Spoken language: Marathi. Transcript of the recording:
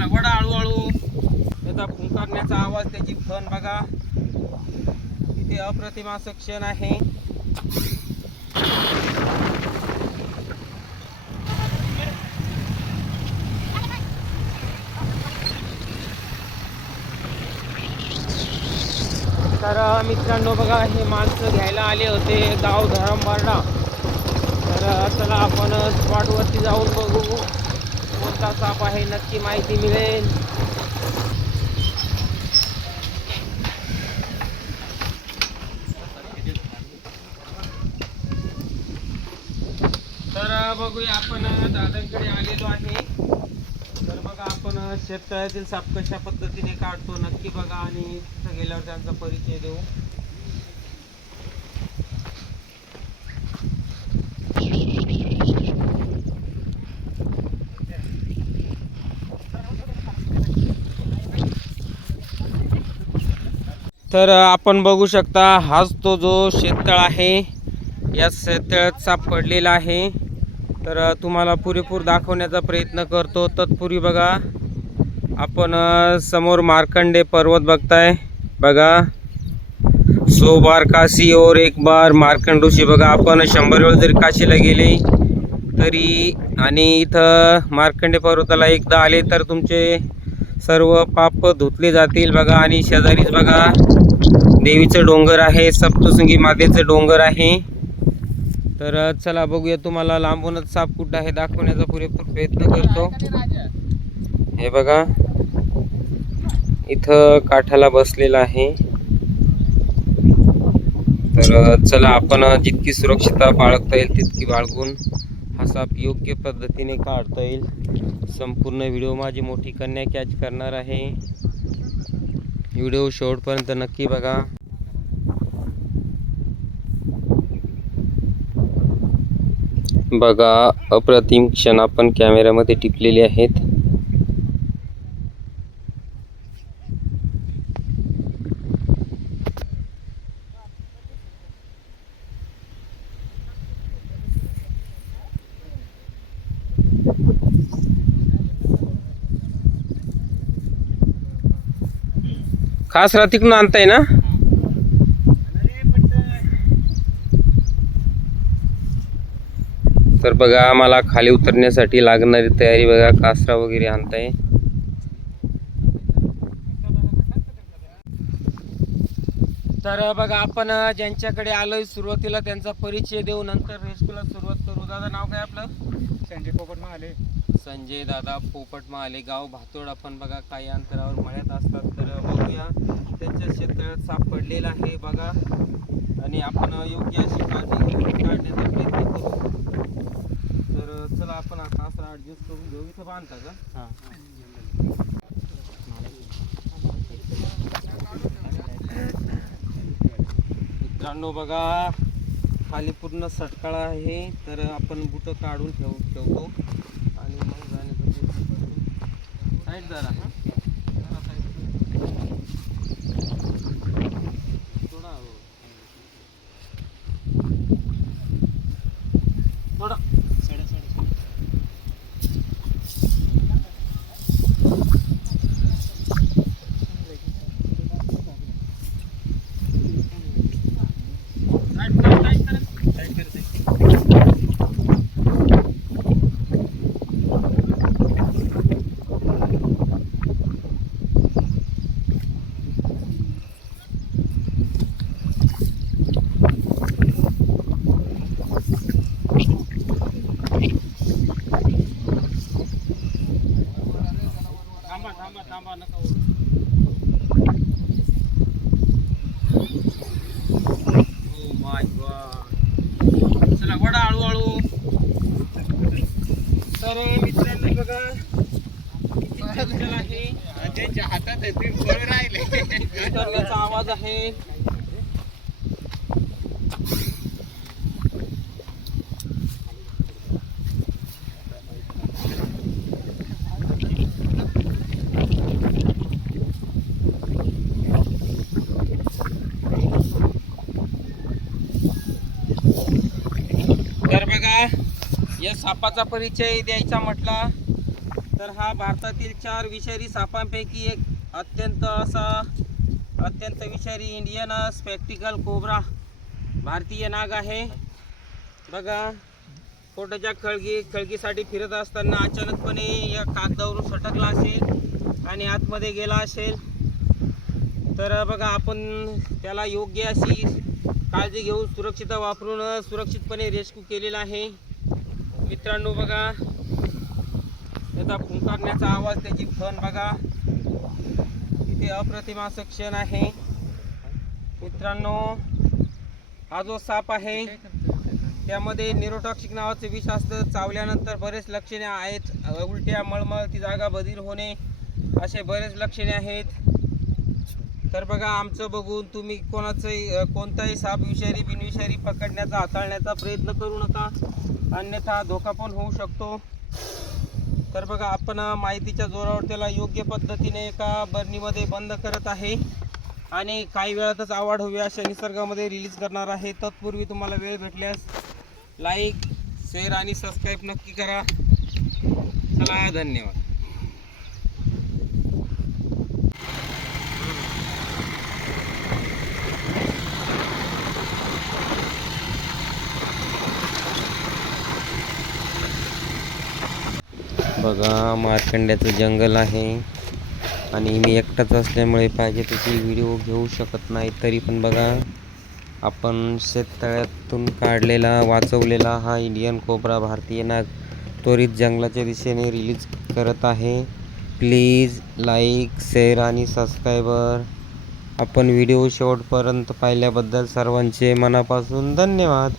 त्याला वडा हळूहळू त्याचा फुंकारण्याचा आवाज त्याची फन बघा. इथे अप्रतिम क्षण आहे. तर मित्रांनो बघा हे माणसं घ्यायला आले होते गाव धरमबारडा तर चला आपण स्पॉटवरती जाऊन बघू. कोणता साप आहे नक्की माहिती मिळेल. तर बघूया आपण दादांकडे आलेलो आहे. तर बघा आपण शेतकऱ्यातील शेततळ्यातील साप कशा पद्धतीने काढतो नक्की बघा आणि तिथं गेल्यावर त्यांचा परिचय देऊ. तर आपण बघू शकता हाच तो जो शेततळ आहे या शेततळ्यात साप पडलेला आहे. तर तुम्हाला पुरेपूर दाखवण्याचा प्रयत्न करतो. तत्पूर्वी बघा आपण समोर मार्कंडे पर्वत बघताय. बघा सो बार काशी और एक बार मार्कंडोशी बघा. आपण शंभर वेळ जरी काशीला गेले तरी आणि इथं मार्कंडे पर्वताला एकदा आले तर तुमचे सर्व पाप धुतले जातील बघा. आणि शेजारीच बघा देवीचं डोंगर आहे सप्तशृंगी मातेचं डोंगर आहे. तर चला बघूया तुम्हाला लांबूनच साप कुठं आहे दाखवण्याचा पुरेपूर प्रयत्न करतो. हे बघा. इथं काठाला बसलेला आहे. तर चला आपण जितकी सुरक्षितता बाळगता येईल तितकी बाळगून हा साप योग्य पद्धतीने काढता येईल. संपूर्ण व्हिडिओ माझी मोठी कन्या कॅच करणार आहे. व्हिडिओ शेवटपर्यंत नक्की बघा. बघा अप्रतिम क्षण आपण कॅमेऱ्यामध्ये टिपलेले आहेत. खास रात्रीकडून आणताय ना? तर बघा आम्हाला खाली उतरण्यासाठी लागणारी तयारी बघा कासरा वगैरे आणताय. तर बघा आपण ज्यांच्याकडे आलोय सुरुवातीला त्यांचा परिचय देऊ नंतर रेस्क्यूला सुरुवात करू. दादा नाव काय आपलं? संजय पोपट महाले. संजय दादा पोपट महाले. गाव भातोड आपण बघा काही अंतरावर मळ्यात असतात. बघूया. त्यांच्या शेततळ्यात साप पडलेला आहे बघा. आणि आपण योग्य अशी काळजी काढण्याचा प्रयत्न करू. तर चला आपण आता असं ॲडजस्ट करून घेऊ. इथं बांधता का? मित्रांनो बघा खाली पूर्ण सटकाळा आहे. तर आपण बुटं काढून ठेव ठेवतो. आणि मग जाण्याचा प्रयत्न करतो साईड जरा. हां जरा side. थोडा हो. थोडा साईड कर, साईड कर. साईड कर, साईड कर. थांबा थांबा थांबा नका ओरडू. Oh my God. चला वडा हळूहळू तर मित्रांनो बघा आहे. त्यांच्या हातात आहे ते फळ राहिले. आवाज आहे. तर बघा या सापाचा परिचय द्यायचा म्हटला. तर हा भारतातील चार विषारी सापांपैकी एक. अत्यंत असा अत्यंत विषारी इंडियन स्पेक्टिकल कोबरा भारतीय नाग आहे. बघा पोटाच्या खळगी खळगीसाठी फिरत असताना अचानकपणे या कागदावरून सटकला असेल आणि आतमध्ये गेला असेल. तर बघा आपण त्याला योग्य अशी काळजी घेऊन सुरक्षित वापरून सुरक्षितपणे रेस्क्यू केलेला आहे. मित्रांनो बघा त्याचा फुंकारण्याचा आवाज त्याची फन बघा. इथे अप्रतिमा सेक्शन क्षण आहे. मित्रांनो हा जो साप आहे त्यामध्ये निरोटॉक्सिक नावाचं विष असतं. चावल्यानंतर बरेच लक्षणे आहेत. उलट्या मळमळ ती जागा बधीर होणे असे बरेच लक्षणे आहेत. तर बघा आमचं बघून तुम्ही कोणाचंही कोणताही साप विषारी बिनविषारी पकडण्याचा हाताळण्याचा प्रयत्न करू नका. अन्यथा धोका पण होऊ शकतो. तर बघा आपण माहितीच्या जोरावर त्याला योग्य पद्धतीने एका बरणीमध्ये बंद करत आहे. आणि काही वेळातच आवड हवी अशा निसर्गामध्ये रिलीज करणार आहे. तत्पूर्वी तुम्हाला वेळ भेटल्यास लाईक शेअर आणि सबस्क्राईब नक्की करा. चला धन्यवाद. बघा मार्कंड्याचं जंगल आहे. आणि मी एकटाच असल्यामुळे पाहिजे तशी व्हिडिओ घेऊ शकत नाही. तरी पण बघा आपण शेततळ्यातून काढलेला वाचवलेला हा इंडियन कोबरा भारतीय नाग त्वरित जंगलाच्या दिशेने रिलीज करत आहे. प्लीज लाईक शेअर आणि सबस्क्रायबर आपण व्हिडिओ शेवटपर्यंत पाहिल्याबद्दल सर्वांचे मनापासून धन्यवाद.